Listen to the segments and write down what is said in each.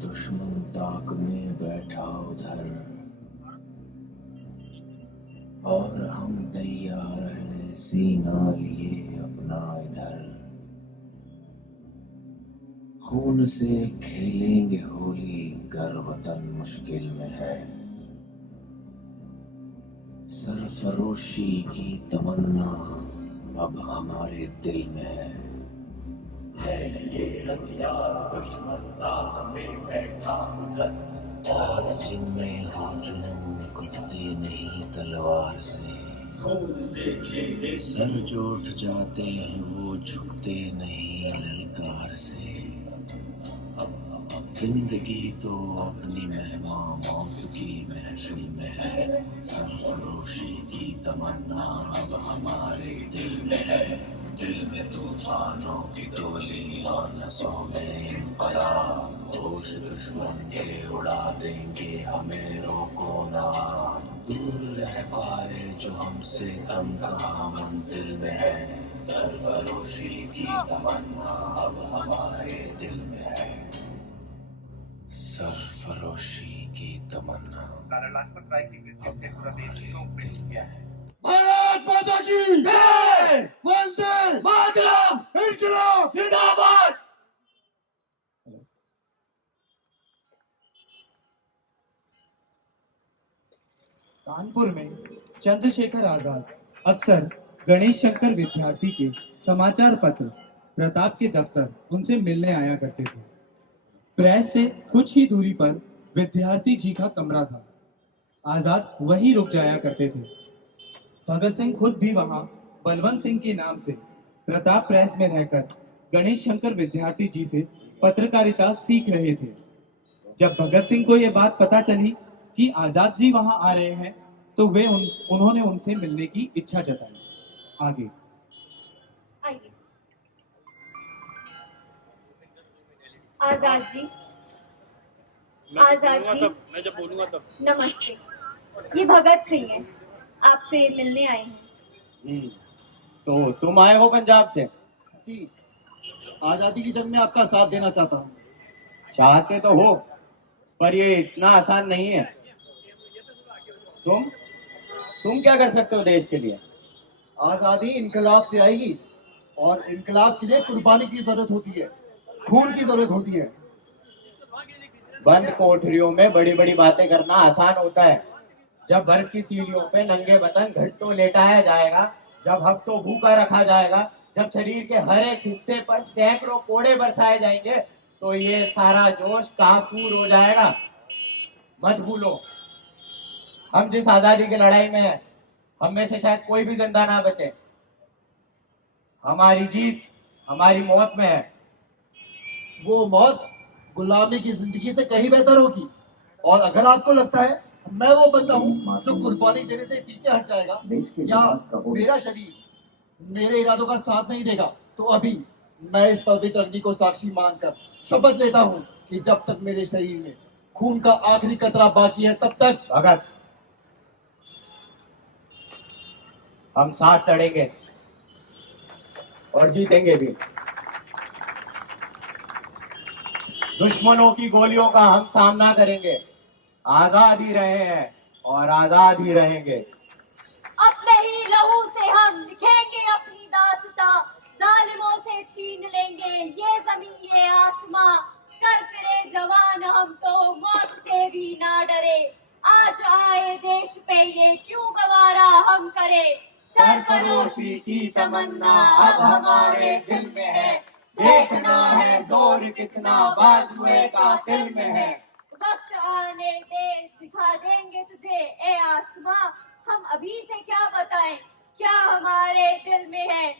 दुश्मन ताक में बैठा उधर, और हम तैयार हैं सीना लिए अपना इधर। खून से खेलेंगे होली गर वतन मुश्किल में है। सरफरोशी की तमन्ना अब हमारे दिल में है। ये हथियार दुश्मन ताक में बैठा उधर, हाथ जिनमें हो जुनून कटते नहीं तलवार से। खून से खेले सर जो उठ जाते हैं वो झुकते नहीं ललकार से। जिंदगी तो अपनी मेहमा मौत की महफिल में है। सरफरोशी की तमन्ना अब हमारे दिल में है। दिल में तूफानों की टोली और नसों में इनकलाब। होश दुश्मन के उड़ा देंगे हमें रोको ना। दूर रह पाए जो हमसे दम कहाँ मंजिल में है। सरफरोशी की तमन्ना अब हमारे दिल में है। सरफरोशी की तमन्ना हमारे दिल में है। भारत माता की जय, वंदे मातरम, इनकलाब जिंदाबाद। कानपुर में चंद्रशेखर आजाद अक्सर गणेश शंकर विद्यार्थी के समाचार पत्र प्रताप के दफ्तर उनसे मिलने आया करते थे। प्रेस से कुछ ही दूरी पर विद्यार्थी जी का कमरा था। आजाद वहीं रुक जाया करते थे। भगत सिंह खुद भी वहां बलवंत सिंह के नाम से प्रताप प्रेस में रहकर गणेश शंकर विद्यार्थी जी से पत्रकारिता सीख रहे थे। जब भगत सिंह को यह बात पता चली कि आजाद जी वहां आ रहे हैं तो उन्होंने उनसे मिलने की इच्छा जताई। आगे आइए। आजाद जी, आजाद जी, मैं जब बोलूंगा तब। नमस्ते। ये भगत सिंह है, आपसे मिलने आए हैं। तो तुम आए हो पंजाब से? जी, आजादी की जंग में आपका साथ देना चाहता हूँ। चाहते तो हो, पर ये इतना आसान नहीं है। तुम क्या कर सकते हो देश के लिए? आजादी इनकलाब से आएगी और इनकलाब के लिए कुर्बानी की जरूरत होती है, खून की जरूरत होती है। बंद कोठरियों में बड़ी बड़ी बातें करना आसान होता है। जब बर्फ की सीढ़ियों पे नंगे बदन घंटों लेटाया जाएगा, जब हफ्तों भूखा रखा जाएगा, जब शरीर के हर एक हिस्से पर सैकड़ों कोड़े बरसाए जाएंगे, तो ये सारा जोश काफूर हो जाएगा। मत भूलो, हम जिस आजादी की लड़ाई में हैं, हम में से शायद कोई भी जिंदा ना बचे। हमारी जीत हमारी मौत में है। वो मौत गुलामी की जिंदगी से कहीं बेहतर होगी। और अगर आपको लगता है मैं वो बंदा हूँ जो कुर्बानी देने से पीछे हट जाएगा या मेरा शरीर मेरे इरादों का साथ नहीं देगा, तो अभी मैं इस पवित्र अग्नि को साक्षी मानकर शपथ लेता हूँ कि जब तक मेरे शरीर में खून का आखिरी कतरा बाकी है तब तक। भगत, हम साथ लड़ेंगे और जीतेंगे भी। दुश्मनों की गोलियों का हम सामना करेंगे। आजाद ही रहे हैं और आजाद ही रहेंगे। अपने ही लहू से हम लिखेंगे अपनी दास्तां, जालिमों से छीन लेंगे ये जमीन ये आसमां। सर फिरे जवान हम तो मौत से भी ना डरे, आज आए देश पे ये क्यों गवारा हम करे। सरफरोशी की तमन्ना अब हमारे दिल में है, देखना है जोर कितना बाजुए कातिल में है। वक्त आने दे दिखा देंगे तुझे ए आसमां, हम अभी से क्या बताएं क्या हमारे दिल में है।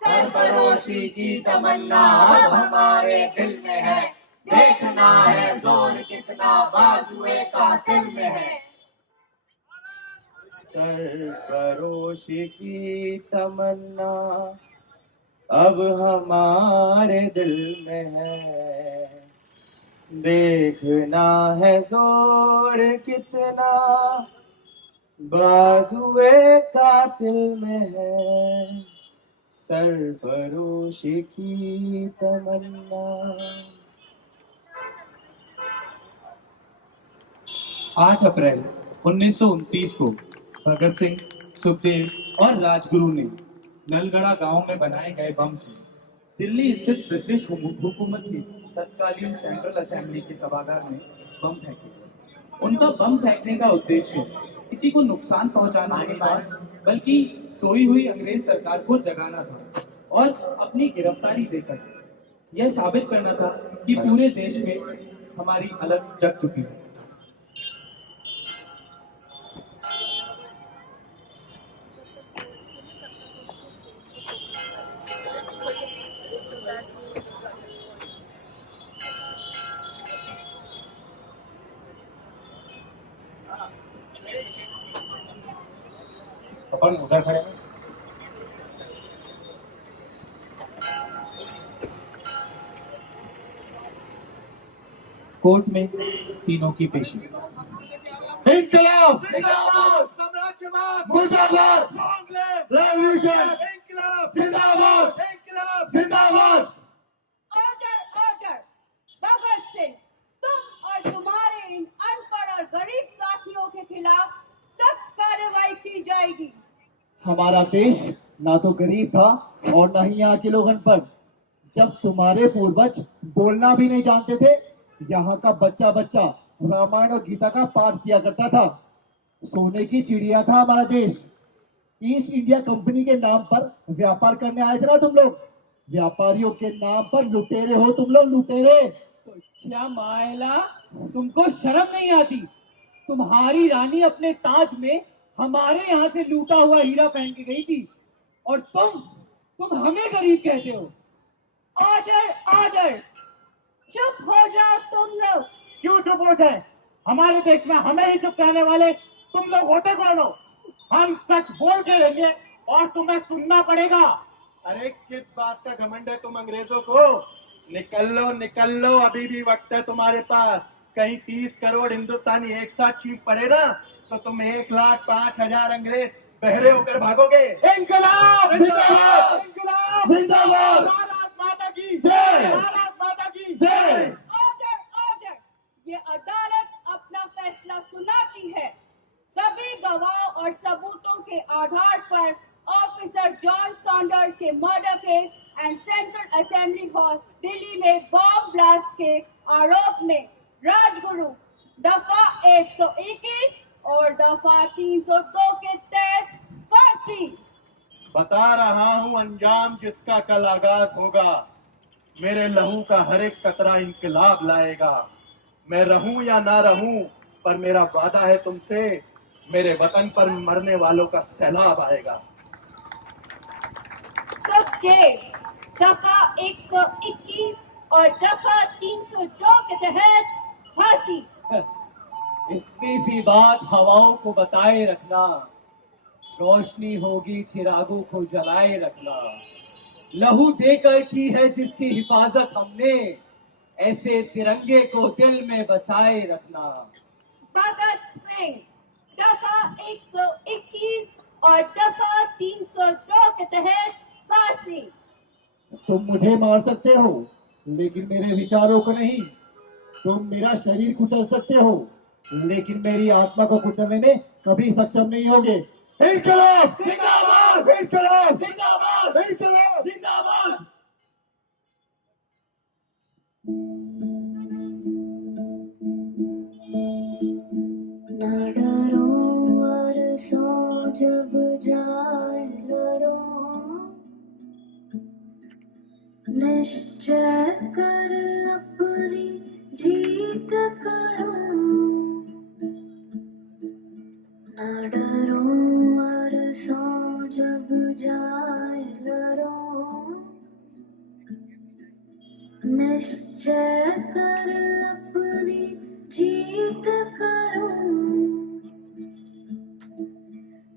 सरफरोशी की तमन्ना अब हमारे दिल में है, देखना है जोर कितना बाजुए कातिल में है। सरफरोशी की तमन्ना अब हमारे दिल में है, देखना है जोर कितना बाजुए कातिल में है। सरफरोशी की तमन्ना। 8 अप्रैल 1929 को भगत सिंह, सुखदेव और राजगुरु ने नलगढ़ा गांव में बनाए गए बम से दिल्ली स्थित ब्रिटिश हुकूमत की तत्कालीन सेंट्रल असेंबली के सभागार में बम फेंके। उनका बम फेंकने का उद्देश्य किसी को नुकसान पहुंचाना नहीं था, बल्कि सोई हुई अंग्रेज सरकार को जगाना था और अपनी गिरफ्तारी देकर यह साबित करना था कि पूरे देश में हमारी अलग जग चुकी है। अपन उधर खड़े हैं। कोर्ट में तीनों की पेशी। इनकलाब जिंदाबाद, साम्राज्यवाद, मुर्दाबाद, कांग्रेस, रेवोल्यूशन इंकलाब, जिंदाबाद, इंकलाब, जिंदाबाद। Order order. भगत सिंह, तुम और तुम्हारे इन अनपढ़ और गरीब साथियों के खिलाफ सख्त कार्रवाई की जाएगी। हमारा देश ना तो गरीब था और ना ही यहाँ के लोग अनपढ़। जब तुम्हारे पूर्वज बोलना भी नहीं जानते थे, यहाँ का बच्चा बच्चा रामायण और गीता का पाठ किया करता था। सोने की चिड़िया था हमारा देश। ईस्ट इंडिया कंपनी के नाम पर व्यापार करने आए थे ना तुम लोग। व्यापारियों के नाम पर लुटेरे हो तुम लोग, लुटेरे। तो क्या मायला, तुमको शर्म नहीं आती? तुम्हारी रानी अपने ताज में हमारे यहाँ से लूटा हुआ हीरा पहन के गई थी और तुम हमें गरीब कहते हो। Order order. चुप हो जाओ तुम लोग। क्यों चुप हो जाए? हमारे देश में हमें ही चुप कहने वाले तुम लोग होते कौन हो? हम सच बोल के रहेंगे और तुम्हें सुनना पड़ेगा। अरे किस बात का घमंड है तुम अंग्रेजों को? निकल लो, अभी भी वक्त है तुम्हारे पास। कहीं 30 करोड़ हिंदुस्तानी एक साथ चीख पड़े ना, तो तुम 1,05,000 अंग्रेज बहरे होकर भागोगे। इंकलाब, जिंदाबाद, इंकलाब, जिंदाबाद। भारत माता की जय। भारत माता की जय। Order order. ये अदालत अपना फैसला सुनाती है। सभी गवाह और सबूतों के आधार पर ऑफिसर जॉन सॉन्डर्स के murder case and central assembly hall Delhi में बॉम्ब ब्लास्ट के आरोप में राजगुरु दफा 121 और दफा 302 के तहत फांसी। बता रहा हूँ अंजाम जिसका कल आगाज होगा। मेरे लहू का हर एक कतरा इंकलाब लाएगा। मैं रहूं या ना रहूं, पर मेरा वादा है तुमसे, मेरे वतन पर मरने वालों का सैलाब आएगा। सुखदेव, दफा 121 और दफा 302 के तहत फांसी। इतनी सी बात हवाओं को बताए रखना, रोशनी होगी चिरागों को जलाए रखना। लहू देकर की है जिसकी हिफाजत हमने, ऐसे तिरंगे को दिल में बसाए रखना। भगत सिंह, दफा 121 और दफा 302 के तहत फांसी। तुम मुझे मार सकते हो, लेकिन मेरे विचारों को नहीं। तुम मेरा शरीर कुचल सकते हो, लेकिन मेरी आत्मा को कुचलने में कभी सक्षम नहीं होगे। इनकलाब जिंदाबाद, इनकलाब जिंदाबाद, इनकलाब। जिंदाबाद। न डरो वर्षों जब जाए लरो, निश्चय कर अपनी जीत करो। न डरो वर्षों जब जाए लरो, निश्चय कर अपनी जीत करो।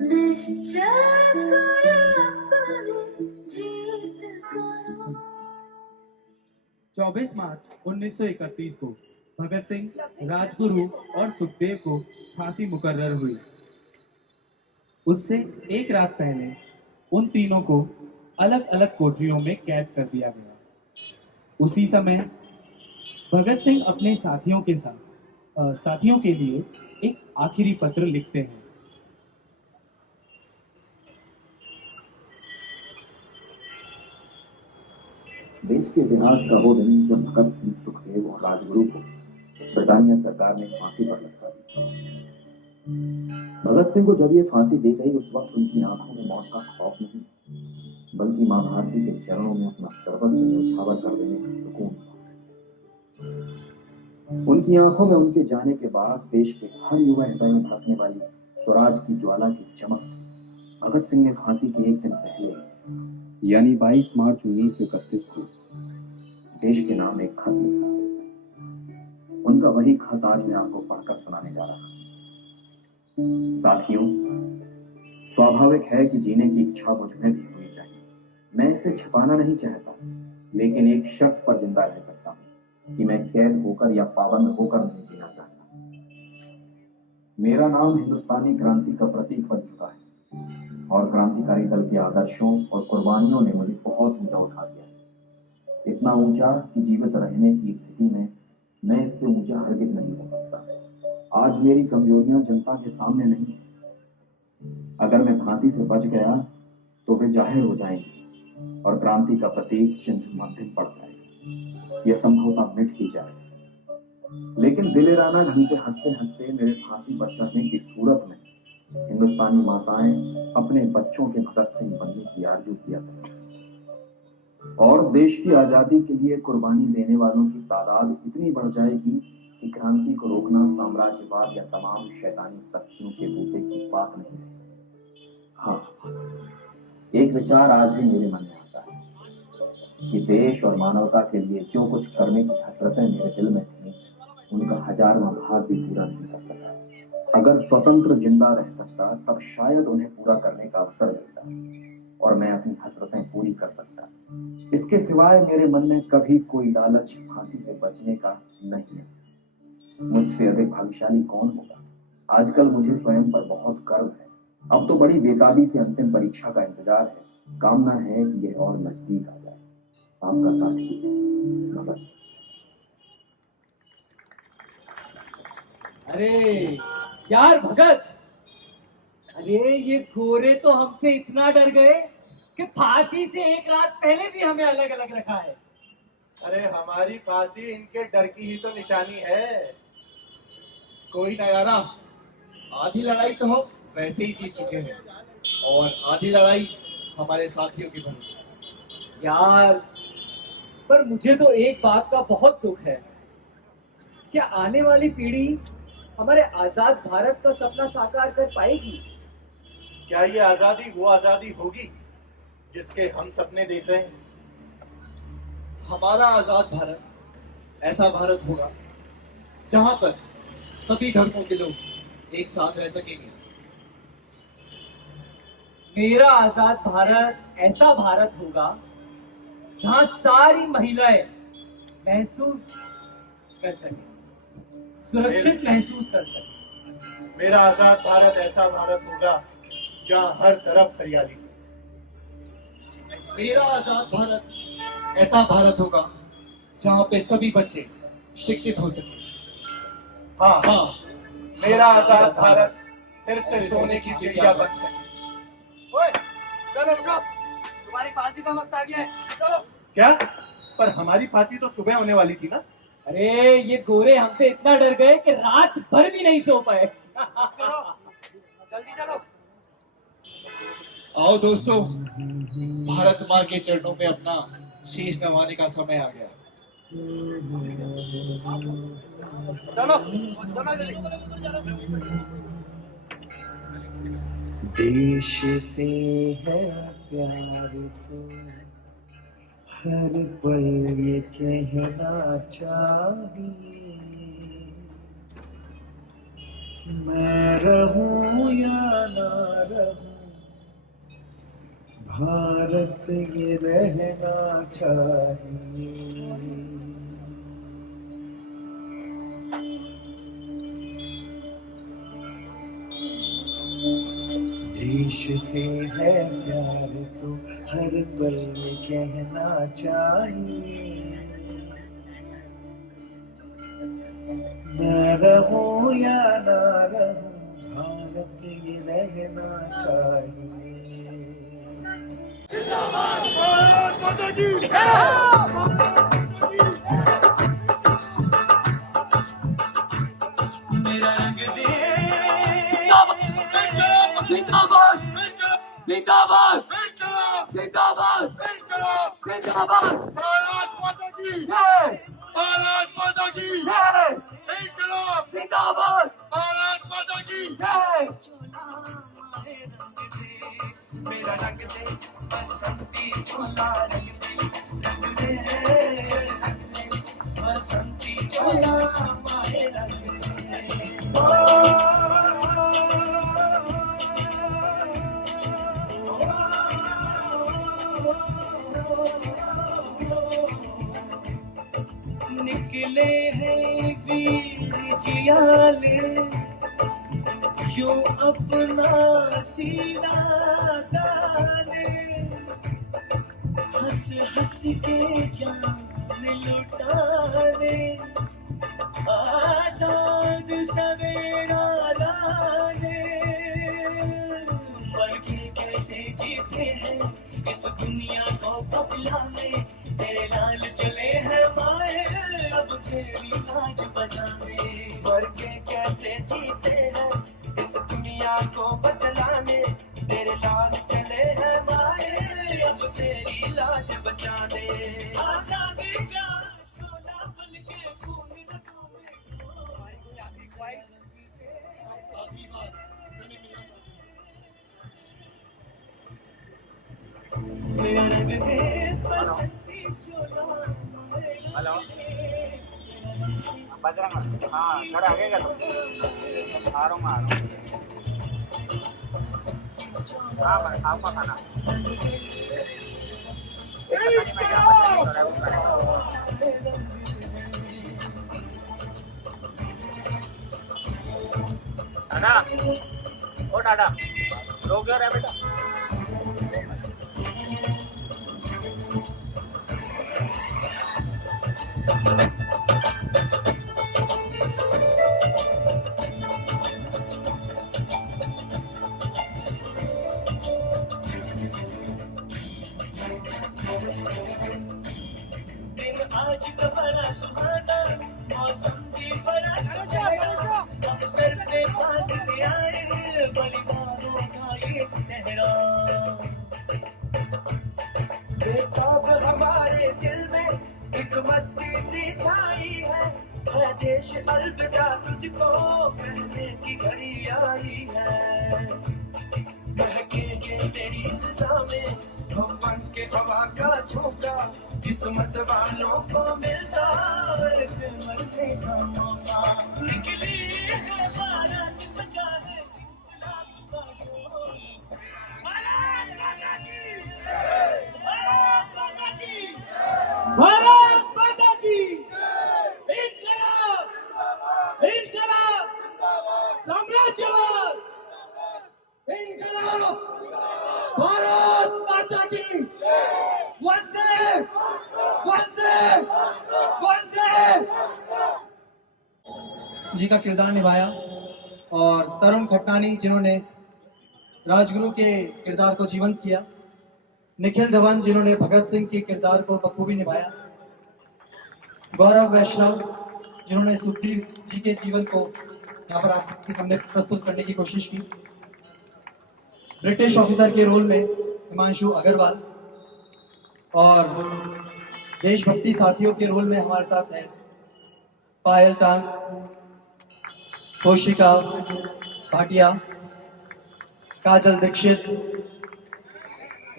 निश्चय कर अपनी जीत करो। 24 मार्च 1931 को भगत सिंह, राजगुरु और सुखदेव को फांसी मुकर्रर हुई। उससे एक रात पहले उन तीनों को अलग अलग कोठरियों में कैद कर दिया गया। उसी समय भगत सिंह अपने साथियों के साथ साथियों के लिए एक आखिरी पत्र लिखते हैं। देश के इतिहास का वो दिन जब भगत सिंह, सुखदेव और राजगुरु को ब्रिटानिया सरकार ने फांसी पर लटका दिया। भगत सिंह को जब ये फांसी दी गई, उस वक्त उनकी आंखों में मौत का खौफ नहीं, बल्कि मां भारती के चरणों में अपना सर्वस्व न्यौछावर कर देने का सुकून था। उनकी आंखों में उनके जाने के बाद देश के हर युवा हृदय में भड़कने वाली स्वराज की ज्वाला की चमक थी। भगत सिंह ने फांसी के एक दिन पहले, यानी 22 मार्च 1931 को देश के नाम एक खत लिखा। उनका वही खत आज मैं आपको पढ़कर सुनाने जा रहा हूं। साथियों, स्वाभाविक है कि जीने की इच्छा मुझ में भी होनी चाहिए। मैं इसे छिपाना नहीं चाहता, लेकिन एक शर्त पर जिंदा रह सकता हूं कि मैं कैद होकर या पाबंद होकर नहीं जीना चाहता। मेरा नाम हिंदुस्तानी क्रांति का प्रतीक बन चुका है और क्रांतिकारी दल के आदर्शों और कुर्बानियों ने मुझे बहुत ऊंचा उठा दिया है। इतना ऊंचा कि जीवित रहने की स्थिति में मैं इससे ऊंचा हरगिज नहीं हो सकता। आज मेरी कमजोरियां जनता के सामने नहीं है। अगर मैं फांसी से बच गया तो वे जाहिर हो जाएंगे और क्रांति का प्रतीक चिन्ह मध्यम पड़ जाएगा। यह संभवतः मिट ही जाएगा। लेकिन दिलेराना ढंग से हंसते हंसते मेरे फांसी पर चढ़ने की सूरत में हिंदुस्तानी माताएं अपने बच्चों के भगत सिंह बनने की आरजू किया करें और देश की आजादी के लिए कुर्बानी देने वालों की तादाद इतनी बढ़ जाएगी कि क्रांति को रोकना साम्राज्यवाद या तमाम शैतानी शक्तियों के बूते की बात नहीं है। हाँ, एक विचार आज भी मेरे मन में आता है कि देश और मानवता के लिए जो कुछ करने की हसरतें मेरे दिल में थी, उनका 1000वां भाग भी पूरा नहीं कर सका। अगर स्वतंत्र जिंदा रह सकता तब शायद उन्हें पूरा करने का अवसर मिलता और मैं अपनी हसरतें पूरी कर सकता। इसके सिवाय मेरे मन में कभी कोई लालच फांसी से बचने का नहीं है। मुझसे अधिक भाग्यशाली कौन होगा? आजकल मुझे स्वयं पर बहुत गर्व है। अब तो बड़ी बेताबी से अंतिम परीक्षा का इंतजार है। कामना है कि यह और नजदीक आ जाए। आपका साथी भगत सिंह। अरे यार भगत, अरे ये गोरे तो हमसे इतना डर गए कि फांसी से एक रात पहले भी हमें अलग अलग रखा है। अरे हमारी फांसी इनके डर की ही तो निशानी है। कोई ना यारा, आधी लड़ाई तो हम वैसे ही जीत चुके हैं और आधी लड़ाई हमारे साथियों की भरोसे। यार, पर मुझे तो एक बात का बहुत दुख है। क्या आने वाली पीढ़ी हमारे आजाद भारत का सपना साकार कर पाएगी? क्या ये आजादी वो आजादी होगी जिसके हम सपने देख रहे हैं? हमारा आजाद भारत ऐसा भारत होगा जहां पर सभी धर्मों के लोग एक साथ रह सकेंगे। मेरा आजाद भारत ऐसा भारत होगा जहां सारी महिलाएं महसूस कर सकें, सुरक्षित महसूस कर सकें। मेरा आजाद भारत ऐसा भारत होगा जहां हर तरफ हरियाली। मेरा आजाद भारत ऐसा भारत होगा जहां पे सभी बच्चे शिक्षित हो सके। हाँ, हाँ, मेरा आजाद भारत फिर से सोने की चिड़िया बन सके। ओए, चलो उठो, तुम्हारी फांसी का वक्त आ गया है। चलो। क्या? पर हमारी फांसी तो सुबह होने वाली थी ना? अरे ये गोरे हमसे इतना डर गए कि रात भर भी नहीं सो पाए। चलो, जल्दी चलो। आओ दोस्तों, भारत माँ के चरणों में अपना शीश नवाने का समय आ गया। चलो, चलो जल्दी। देश से है प्यार तो हर पल ये कहना चाहिए, मैं रहूं या ना रहूं, भारत ये रहना चाहिए। देश से है प्यार तो हर पल ये कहना चाहिए, मैं रहूं या ना रहूं, भारत ये रहना चाहिए। मेरा रंग दे जिंदाबाद जिंदाबाद जिंदाबाद जिंदाबाद भारत माता की जय भारत माता की जय इनकलाब जिंदाबाद भारत माता की जय मेरा रंग दे बसंती चोला रंग दे बसंती चोला माए रंग निकले हैं वीर जियाले जो अपना सीना डाले हंस हंस के जान लुटाने आजाद सवेरा लाने मर के कैसे जीते हैं इस दुनिया को बदलाने तेरे लाल चले हैं माए अब तेरी लाज बचाने मर के कैसे जीते हैं इस दुनिया को बदलाने तेरे लाल चले हैं माए अब तेरी लाज बचाने आजादी का शोला बन के खून रगों में मेरा रंग दे बसंती चोला हेलो बजरंग हाँ थोड़ा आगे कर आ रहा हूँ हाँ मैं खाऊंगा खाना दादा ओ दादा रो क्यों रहा है बेटा दिन आज का बड़ा सुहाना मौसम भी बड़ा सुहाना अब सर पे बांध के आए बलिदानों का ये सहरा बेताब हमारे दिल में एक मस्ती सी छाई है देश अलविदा तुझको कहने की घड़ी आई है बहकेंगे तेरी फिजा में हम बन के हवा का झोंका किस्मत वालों को मिलता ऐसे मरने का मौका निकली है बारात सजा है इंकलाब का ढोल भारत माता की भारत माता की भारत माता की इंकलाब इंकलाब साम्राज्यवाद इंकलाब भारत माता की वंदे वंदे वंदे जी का किरदार निभाया और तरुण खटनानी जिन्होंने राजगुरु के किरदार को जीवंत किया, निखिल धवन जिन्होंने भगत सिंह के किरदार को बखूबी निभाया, गौरव वैष्णव जिन्होंने सुखदेव जी के जीवन को यहाँ पर आप सबके सामने प्रस्तुत करने की कोशिश की, ब्रिटिश ऑफिसर के रोल में हिमांशु अग्रवाल और देशभक्ति साथियों के रोल में हमारे साथ है पायल टांग, कोशिका भाटिया, काजल दीक्षित,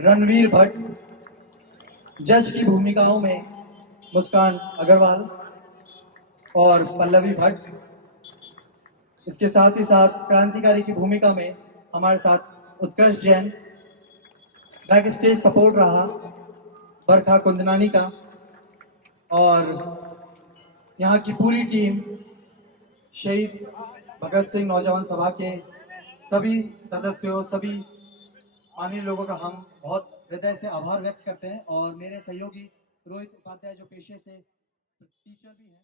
रणवीर भट्ट, जज की भूमिकाओं में मुस्कान अग्रवाल और पल्लवी भट्ट। इसके साथ ही साथ क्रांतिकारी की भूमिका में हमारे साथ उत्कर्ष जैन, बैक स्टेज सपोर्ट रहा बरखा कुंदनानी का और यहाँ की पूरी टीम शहीद भगत सिंह नौजवान सभा के सभी सदस्यों, सभी माननीय लोगों का हम बहुत हृदय से आभार व्यक्त करते हैं और मेरे सहयोगी रोहित उपाध्याय जो पेशे से टीचर भी हैं।